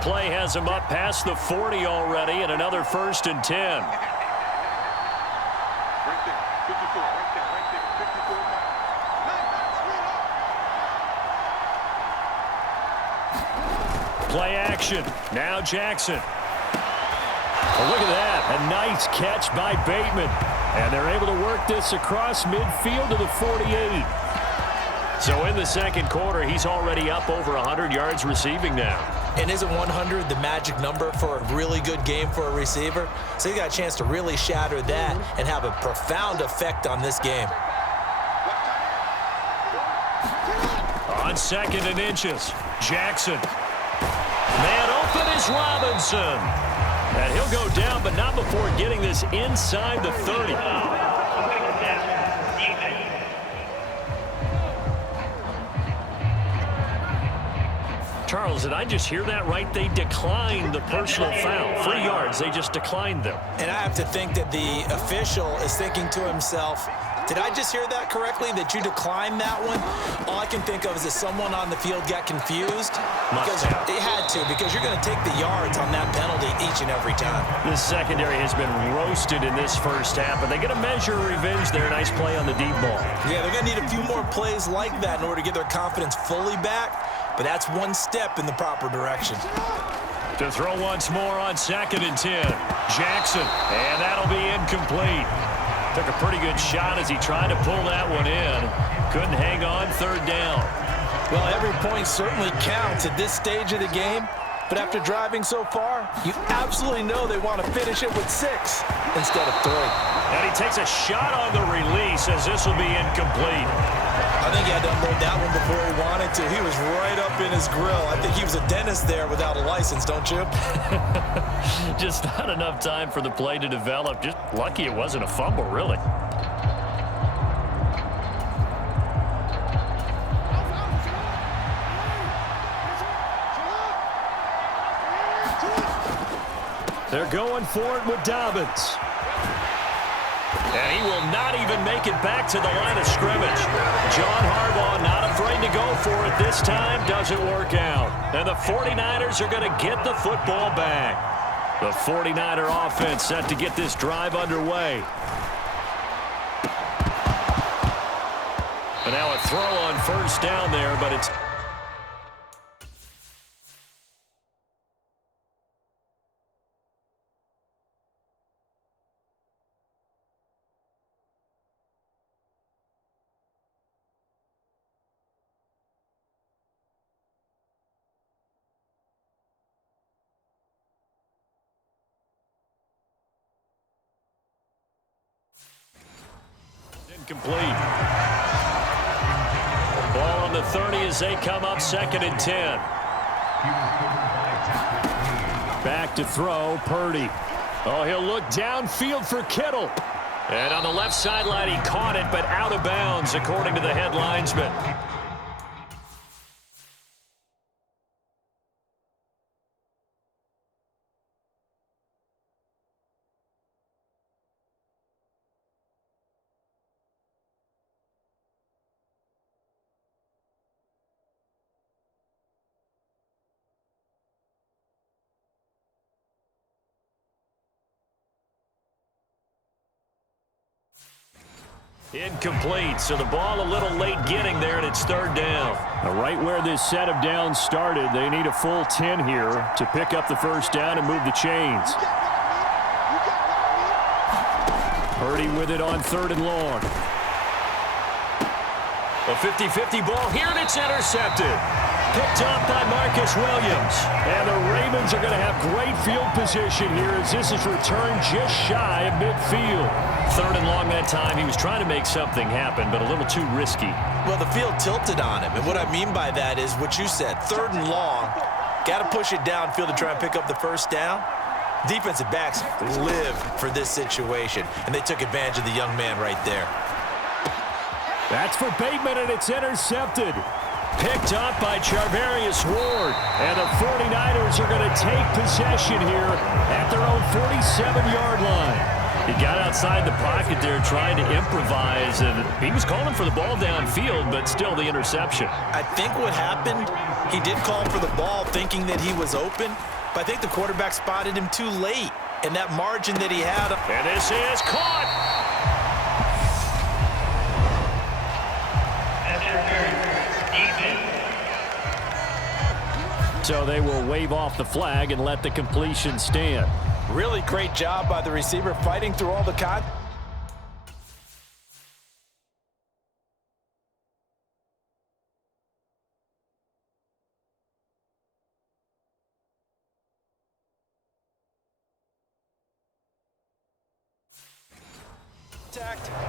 That play has him up past the 40 already, and another 1st and 10. Play action. Now Jackson. Oh, look at that. A nice catch by Bateman. And they're able to work this across midfield to the 48. So in the second quarter, he's already up over 100 yards receiving now. And isn't 100 the magic number for a really good game for a receiver? So he got a chance to really shatter that and have a profound effect on this game. On 2nd and inches, Jackson. Man open is Robinson. And he'll go down, but not before getting this inside the 30. Charles, did I just hear that right? They declined the personal foul. 3 yards, they just declined them. And I have to think that the official is thinking to himself, did I just hear that correctly, that you declined that one? All I can think of is that someone on the field got confused. Because it had to, because you're going to take the yards on that penalty each and every time. This secondary has been roasted in this first half, but they get a measure of revenge there. Nice play on the deep ball. Yeah, they're going to need a few more plays like that in order to get their confidence fully back, but that's one step in the proper direction. To throw once more on 2nd and 10. Jackson, and that'll be incomplete. Took a pretty good shot as he tried to pull that one in. Couldn't hang on 3rd down. Well, every point certainly counts at this stage of the game. But after driving so far, you absolutely know they want to finish it with 6 instead of 3. And he takes a shot on the release as this will be incomplete. I think he had to unload that one before he wanted to. He was right up in his grill. I think he was a dentist there without a license, don't you? Just not enough time for the play to develop. Just lucky it wasn't a fumble, really. They're going for it with Dobbins. And he will not even make it back to the line of scrimmage. John Harbaugh not afraid to go for it this time. Doesn't work out. And the 49ers are going to get the football back. The 49er offense set to get this drive underway. And now a throw on 1st down there, but it's... Incomplete. Ball on the 30 as they come up 2nd and 10. Back to throw, Purdy. Oh, he'll look downfield for Kittle. And on the left sideline, he caught it, but out of bounds, according to the head linesman. Incomplete, so the ball a little late getting there, and it's 3rd down. Right where this set of downs started, they need a full 10 here to pick up the 1st down and move the chains. Purdy with it on 3rd and long. A 50-50 ball here, and it's intercepted. Picked up by Marcus Williams. And the Ravens are going to have great field position here as this is returned just shy of midfield. 3rd and long that time. He was trying to make something happen, but a little too risky. Well, the field tilted on him. And what I mean by that is what you said. 3rd and long. Got to push it downfield to try and pick up the 1st down. Defensive backs live for this situation. And they took advantage of the young man right there. That's for Bateman, and it's intercepted. Picked up by Charvarius Ward. And the 49ers are going to take possession here at their own 47-yard line. He got outside the pocket there trying to improvise, and he was calling for the ball downfield, but still the interception. I think what happened, he did call for the ball thinking that he was open, but I think the quarterback spotted him too late, and that margin that he had. And this is caught. So they will wave off the flag and let the completion stand. Really great job by the receiver fighting through all the contact.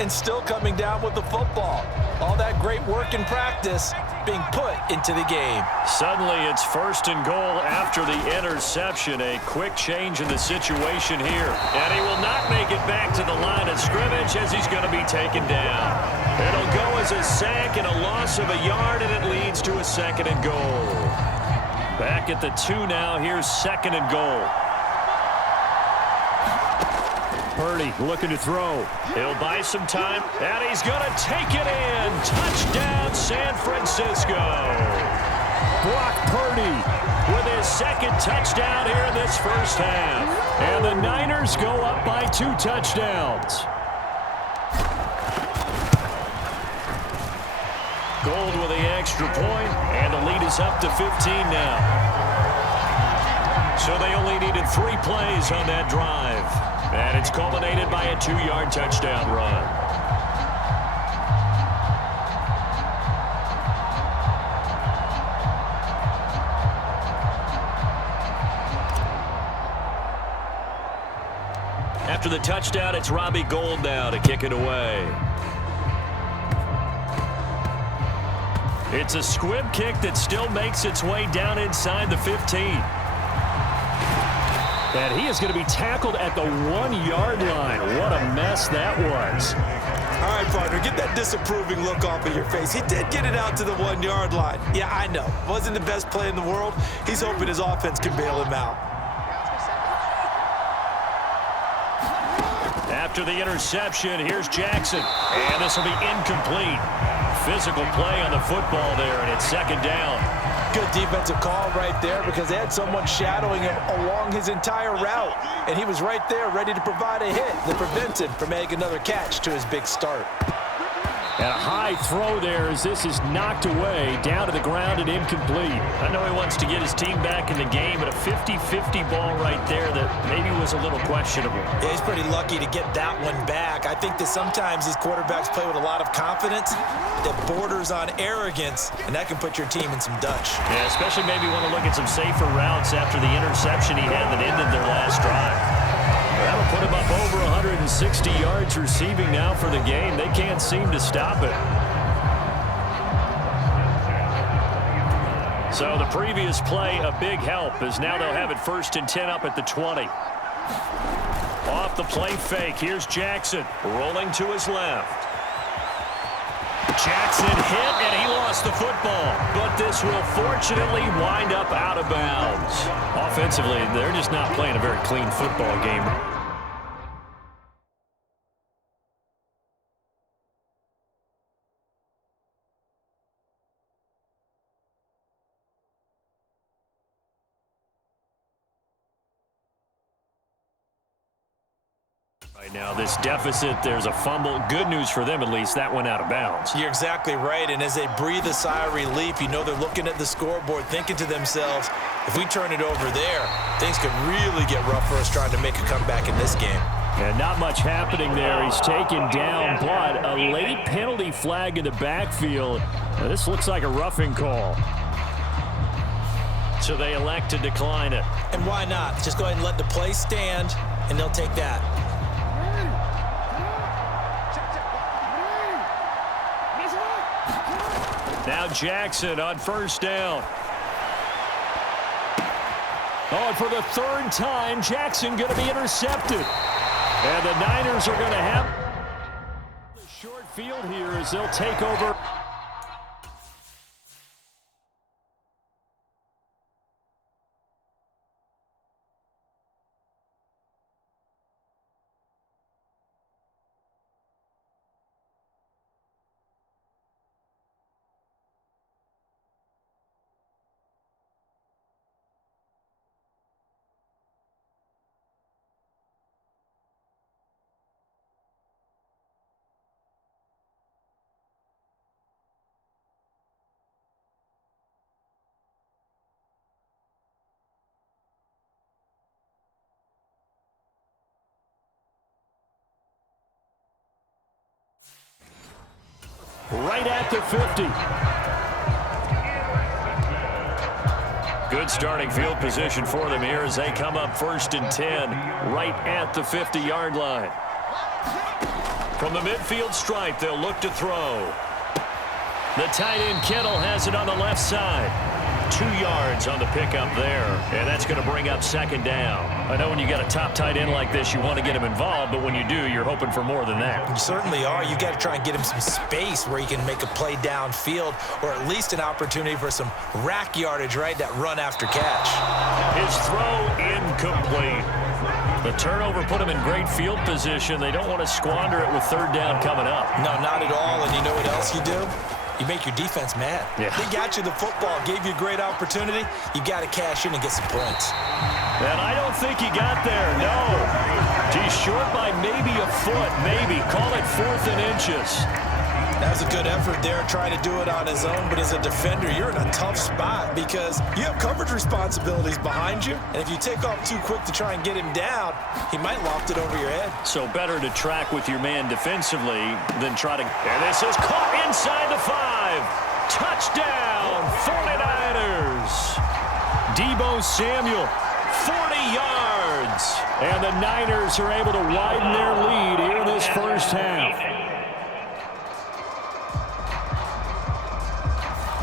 And still coming down with the football. All that great work in practice being put into the game. Suddenly it's 1st and goal after the interception. A quick change in the situation here. And he will not make it back to the line of scrimmage as he's going to be taken down. It'll go as a sack and a loss of a yard, and it leads to a 2nd and goal. Back at the 2 now. Here's 2nd and goal. Purdy looking to throw. He'll buy some time, and he's going to take it in. Touchdown, San Francisco. Brock Purdy with his 2nd touchdown here in this first half. And the Niners go up by 2 touchdowns. Gold with the extra point, and the lead is up to 15 now. So they only needed 3 plays on that drive. And it's culminated by a 2-yard touchdown run. After the touchdown, it's Robbie Gould now to kick it away. It's a squib kick that still makes its way down inside the 15. And he is going to be tackled at the 1-yard line. What a mess that was. All right, partner, get that disapproving look off of your face. He did get it out to the 1-yard line. Yeah, I know. Wasn't the best play in the world. He's hoping his offense can bail him out. After the interception, here's Jackson. And this will be incomplete. Physical play on the football there, and it's 2nd down. Good defensive call right there because they had someone shadowing him along his entire route. And he was right there ready to provide a hit that prevents him from making another catch to his big start. And a high throw there as this is knocked away, down to the ground and incomplete. I know he wants to get his team back in the game, but a 50-50 ball right there that maybe was a little questionable. Yeah, he's pretty lucky to get that one back. I think that sometimes these quarterbacks play with a lot of confidence that borders on arrogance, and that can put your team in some Dutch. Yeah, especially maybe want to look at some safer routes after the interception he had that ended their last drive. That'll put him up over 160 yards receiving now for the game. They can't seem to stop it. So the previous play, a big help, as now they'll have it 1st and 10 up at the 20. Off the play fake, here's Jackson, rolling to his left. Jackson hit, and he lost the football. But this will fortunately wind up out of bounds. Offensively, they're just not playing a very clean football game. Right now, this deficit, there's a fumble. Good news for them, at least. That went out of bounds. You're exactly right, and as they breathe a sigh of relief, you know they're looking at the scoreboard, thinking to themselves, if we turn it over there, things could really get rough for us trying to make a comeback in this game. And not much happening there. He's taken down, but a late penalty flag in the backfield. Now, this looks like a roughing call. So they elect to decline it. And why not? Just go ahead and let the play stand, and they'll take that. Now Jackson on 1st down. Oh, and for the 3rd time, Jackson going to be intercepted. And the Niners are going to have the short field here as they'll take over. right at the 50. Good starting field position for them here as they come up 1st and 10 right at the 50-yard line. From the midfield stripe, they'll look to throw. The tight end Kittle has it on the left side. 2 yards on the pickup there, and that's going to bring up 2nd down. I know when you got a top tight end like this, you want to get him involved, but when you do, you're hoping for more than that. You certainly are. You got to try and get him some space where he can make a play downfield, or at least an opportunity for some rack yardage, right? That run after catch. His throw incomplete. The turnover put him in great field position. They don't want to squander it with 3rd down coming up. No, not at all. And you know what else you do? You make your defense mad. Yeah. They got you the football, gave you a great opportunity. You got to cash in and get some points. And I don't think he got there, no. He's short by maybe a foot, maybe. Call it 4th and inches. That was a good effort there, trying to do it on his own. But as a defender, you're in a tough spot because you have coverage responsibilities behind you. And if you take off too quick to try and get him down, he might loft it over your head. So better to track with your man defensively than try to... And this is caught inside the 5. Touchdown, 49ers. Deebo Samuel, 40 yards. And the Niners are able to widen their lead here in this first half.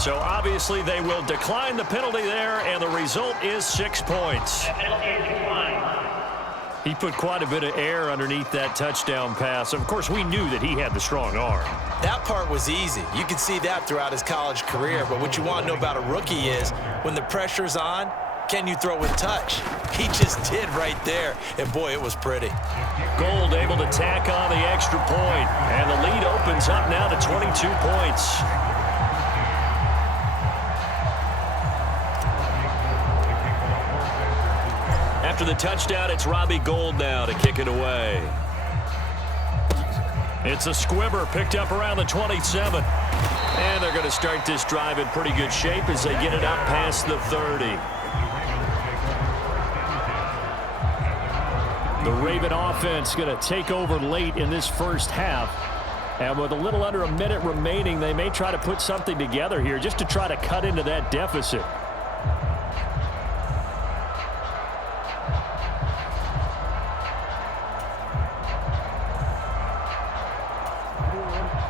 So obviously they will decline the penalty there, and the result is 6 points. He put quite a bit of air underneath that touchdown pass. Of course, we knew that he had the strong arm. That part was easy. You could see that throughout his college career. But what you want to know about a rookie is when the pressure's on, can you throw with touch? He just did right there. And, boy, it was pretty. Gold able to tack on the extra point. And the lead opens up now to 22 points. After the touchdown, it's Robbie Gould now to kick it away. It's a squibber picked up around the 27. And they're going to start this drive in pretty good shape as they get it up past the 30. The Raven offense going to take over late in this first half. And with a little under a minute remaining, they may try to put something together here just to try to cut into that deficit.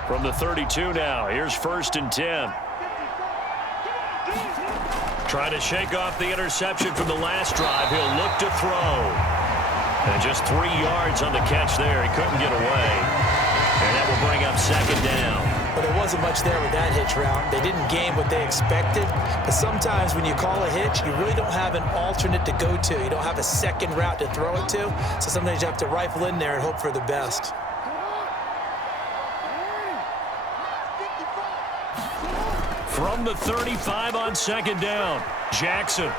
From the 32 now, here's 1st and 10. Trying to shake off the interception from the last drive. He'll look to throw. And just 3 yards on the catch there. He couldn't get away. And that will bring up 2nd down. But there wasn't much there with that hitch route. They didn't gain what they expected. But sometimes when you call a hitch, you really don't have an alternate to go to. You don't have a second route to throw it to. So sometimes you have to rifle in there and hope for the best. From the 35 on 2nd down, Jackson.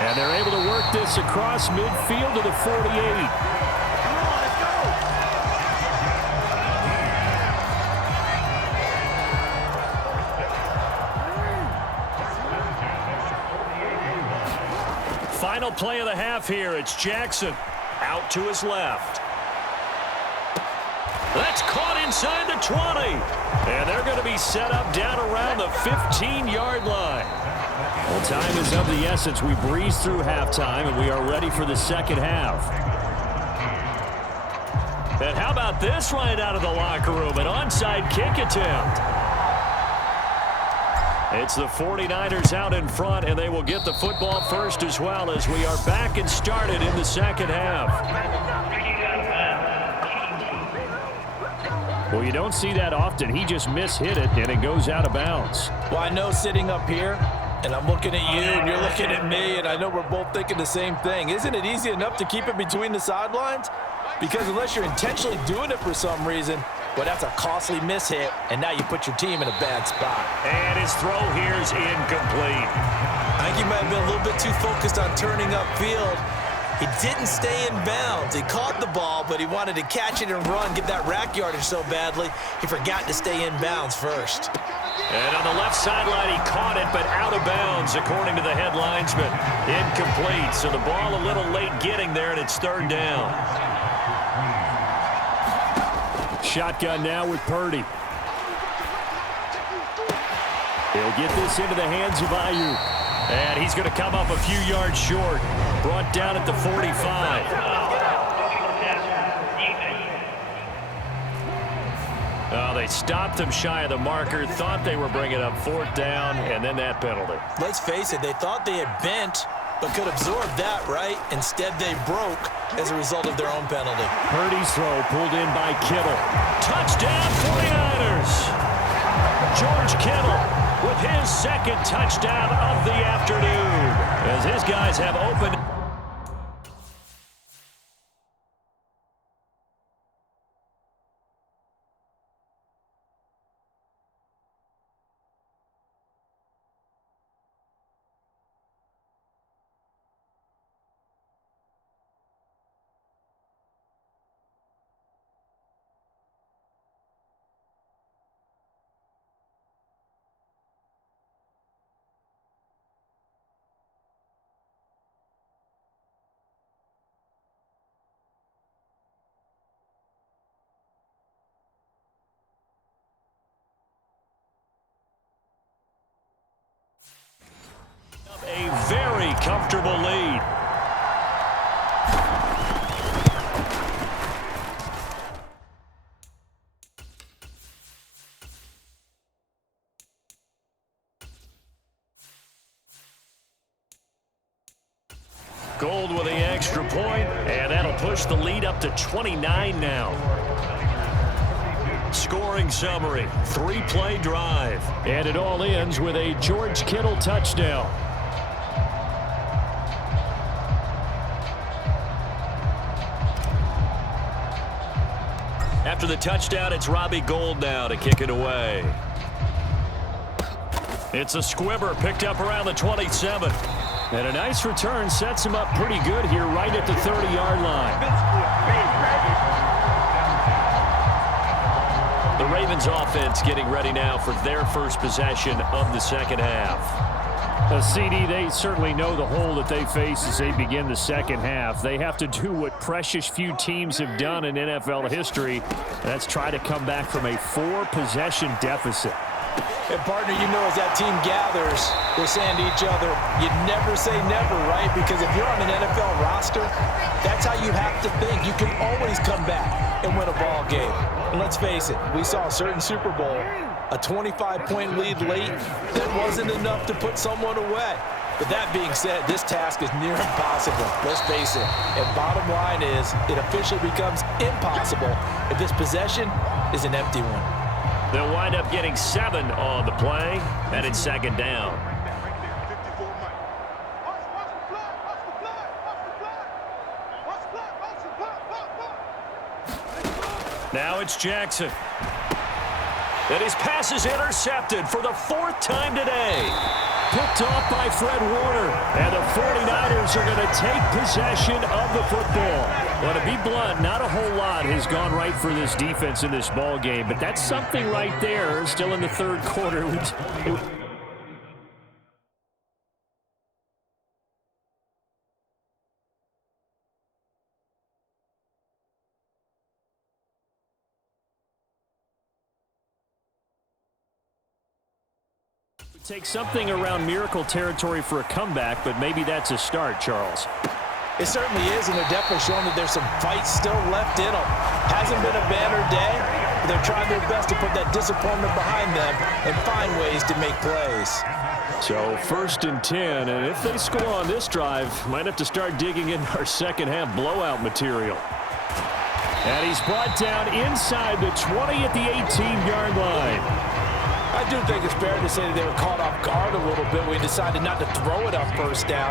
And they're able to work this across midfield to the 48. Final play of the half here. It's Jackson out to his left. That's caught inside the 20. And they're going to be set up down around the 15-yard line. Well, time is of the essence. We breeze through halftime, and we are ready for the second half. And how about this right out of the locker room? An onside kick attempt. It's the 49ers out in front, and they will get the football first as well as we are back and started in the second half. Well, you don't see that often. He just mishit it, and it goes out of bounds. Well, I know sitting up here, and I'm looking at you, and you're looking at me, and I know we're both thinking the same thing. Isn't it easy enough to keep it between the sidelines? Because unless you're intentionally doing it for some reason, well, that's a costly mishit, and now you put your team in a bad spot. And his throw here is incomplete. I think he might have been a little bit too focused on turning upfield. He didn't stay in bounds. He caught the ball, but he wanted to catch it and run, get that rack yardage so badly, he forgot to stay in bounds first. And on the left sideline, he caught it, but out of bounds, according to the head linesman. Incomplete, so the ball a little late getting there, and it's 3rd down. Shotgun now with Purdy. He'll get this into the hands of Ayuk. And he's going to come up a few yards short. Brought down at the 45. Oh, they stopped him shy of the marker, thought they were bringing up 4th down, and then that penalty. Let's face it, they thought they had bent, but could absorb that, right? Instead, they broke as a result of their own penalty. Purdy's throw pulled in by Kittle. Touchdown, 49ers! George Kittle with his 2nd touchdown of the afternoon, as his guys have opened. A very comfortable lead. Gold with the extra point, and that'll push the lead up to 29 now. Scoring summary, 3-play drive. And it all ends with a George Kittle touchdown. After the touchdown, it's Robbie Gould now to kick it away. It's a squibber picked up around the 27. And a nice return sets him up pretty good here right at the 30-yard line. The Ravens offense getting ready now for their first possession of the second half. CD, they certainly know the hole that they face as they begin the second half. They have to do what precious few teams have done in NFL history. That's try to come back from a 4-possession deficit. And, partner, you know, as that team gathers, they're saying to each other, you never say never, right? Because if you're on an NFL roster, that's how you have to think. You can always come back and win a ball game. And let's face it, we saw a certain Super Bowl, a 25-point lead late that wasn't enough to put someone away. But that being said, this task is near impossible. Let's face it. And bottom line is, it officially becomes impossible if this possession is an empty one. They'll wind up getting 7 on the play, and it's 2nd down. Now it's Jackson. And his pass is intercepted for the 4th time today. Picked off by Fred Warner. And the 49ers are going to take possession of the football. Well, to be blunt, not a whole lot has gone right for this defense in this ball game, but that's something right there. Still in the 3rd quarter. Take something around miracle territory for a comeback, but maybe that's a start, Charles. It certainly is, and they're definitely showing that there's some fight still left in them. Hasn't been a banner day, but they're trying their best to put that disappointment behind them and find ways to make plays. So 1st and 10, and if they score on this drive, might have to start digging in our second half blowout material. And he's brought down inside the 20 at the 18-yard line. I do think it's fair to say that they were caught off guard a little bit. We decided not to throw it on 1st down.